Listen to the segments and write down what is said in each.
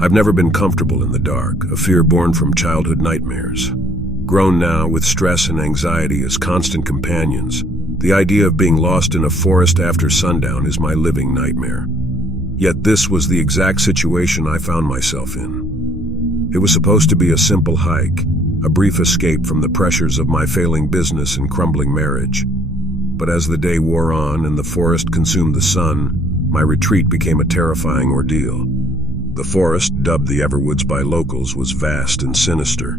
I've never been comfortable in the dark, a fear born from childhood nightmares. Grown now with stress and anxiety as constant companions, the idea of being lost in a forest after sundown is my living nightmare. Yet this was the exact situation I found myself in. It was supposed to be a simple hike, a brief escape from the pressures of my failing business and crumbling marriage. But as the day wore on and the forest consumed the sun, my retreat became a terrifying ordeal. The forest, dubbed the Everwoods by locals, was vast and sinister.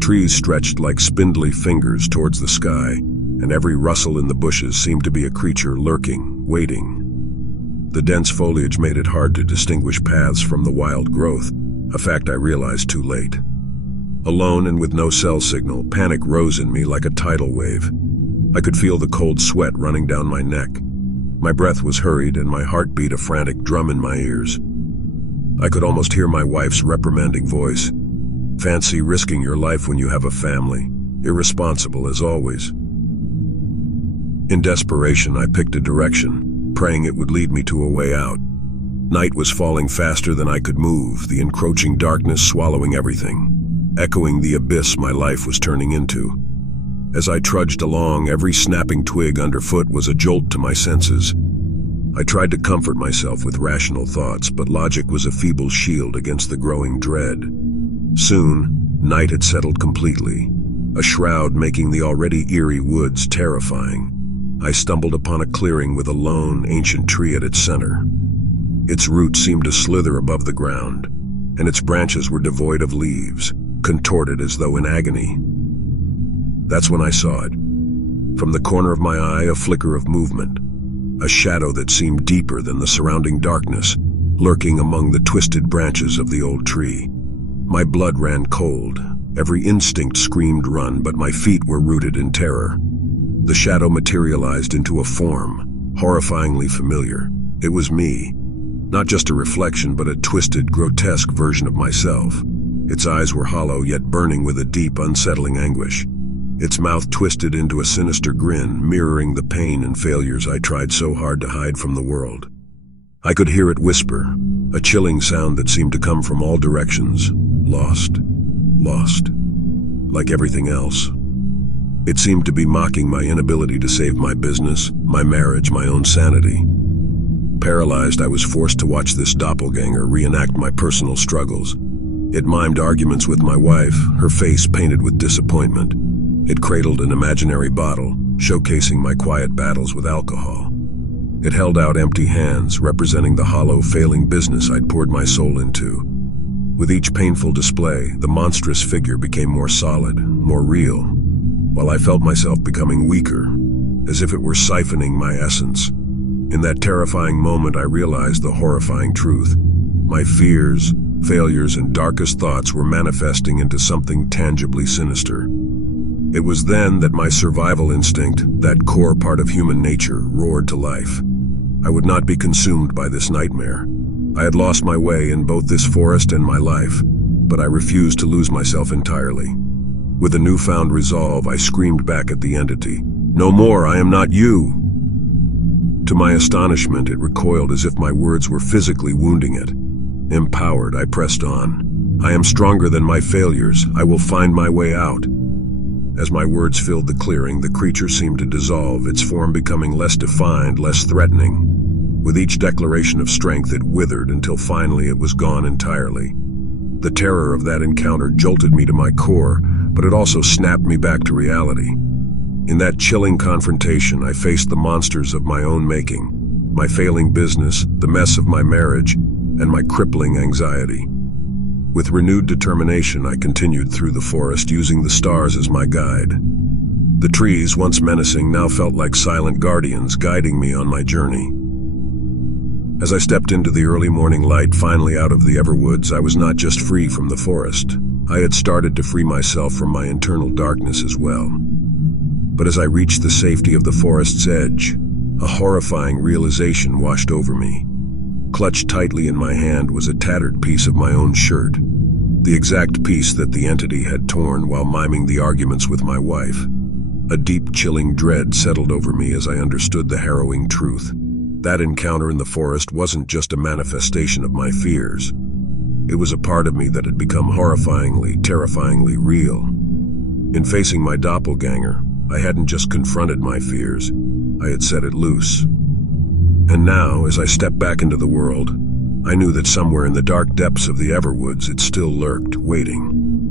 Trees stretched like spindly fingers towards the sky, and every rustle in the bushes seemed to be a creature lurking, waiting. The dense foliage made it hard to distinguish paths from the wild growth, a fact I realized too late. Alone and with no cell signal, panic rose in me like a tidal wave. I could feel the cold sweat running down my neck. My breath was hurried and my heart beat a frantic drum in my ears. I could almost hear my wife's reprimanding voice. Fancy risking your life when you have a family. Irresponsible as always. In desperation, I picked a direction, praying it would lead me to a way out. Night was falling faster than I could move, the encroaching darkness swallowing everything, echoing the abyss my life was turning into. As I trudged along, every snapping twig underfoot was a jolt to my senses. I tried to comfort myself with rational thoughts, but logic was a feeble shield against the growing dread. Soon, night had settled completely, a shroud making the already eerie woods terrifying. I stumbled upon a clearing with a lone, ancient tree at its center. Its roots seemed to slither above the ground, and its branches were devoid of leaves, contorted as though in agony. That's when I saw it. From the corner of my eye, a flicker of movement, a shadow that seemed deeper than the surrounding darkness, lurking among the twisted branches of the old tree. My blood ran cold. Every instinct screamed run, but my feet were rooted in terror. The shadow materialized into a form, horrifyingly familiar. It was me. Not just a reflection, but a twisted, grotesque version of myself. Its eyes were hollow, yet burning with a deep, unsettling anguish. Its mouth twisted into a sinister grin, mirroring the pain and failures I tried so hard to hide from the world. I could hear it whisper, a chilling sound that seemed to come from all directions. Lost. Lost. Like everything else. It seemed to be mocking my inability to save my business, my marriage, my own sanity. Paralyzed, I was forced to watch this doppelganger reenact my personal struggles. It mimed arguments with my wife, her face painted with disappointment. It cradled an imaginary bottle, showcasing my quiet battles with alcohol. It held out empty hands, representing the hollow, failing business I'd poured my soul into. With each painful display, the monstrous figure became more solid, more real, while I felt myself becoming weaker, as if it were siphoning my essence. In that terrifying moment, I realized the horrifying truth. My fears, failures, and darkest thoughts were manifesting into something tangibly sinister. It was then that my survival instinct, that core part of human nature, roared to life. I would not be consumed by this nightmare. I had lost my way in both this forest and my life, but I refused to lose myself entirely. With a newfound resolve, I screamed back at the entity, "No more, I am not you!" To my astonishment, it recoiled as if my words were physically wounding it. Empowered, I pressed on. "I am stronger than my failures. I will find my way out." As my words filled the clearing, the creature seemed to dissolve, its form becoming less defined, less threatening. With each declaration of strength, it withered until finally it was gone entirely. The terror of that encounter jolted me to my core, but it also snapped me back to reality. In that chilling confrontation, I faced the monsters of my own making, my failing business, the mess of my marriage, and my crippling anxiety. With renewed determination, I continued through the forest, using the stars as my guide. The trees, once menacing, now felt like silent guardians guiding me on my journey. As I stepped into the early morning light, finally out of the Everwoods, I was not just free from the forest. I had started to free myself from my internal darkness as well. But as I reached the safety of the forest's edge, a horrifying realization washed over me. Clutched tightly in my hand was a tattered piece of my own shirt, the exact piece that the entity had torn while miming the arguments with my wife. A deep, chilling dread settled over me as I understood the harrowing truth. That encounter in the forest wasn't just a manifestation of my fears. It was a part of me that had become horrifyingly, terrifyingly real. In facing my doppelganger, I hadn't just confronted my fears, I had set it loose. And now, as I stepped back into the world, I knew that somewhere in the dark depths of the Everwoods it still lurked, waiting.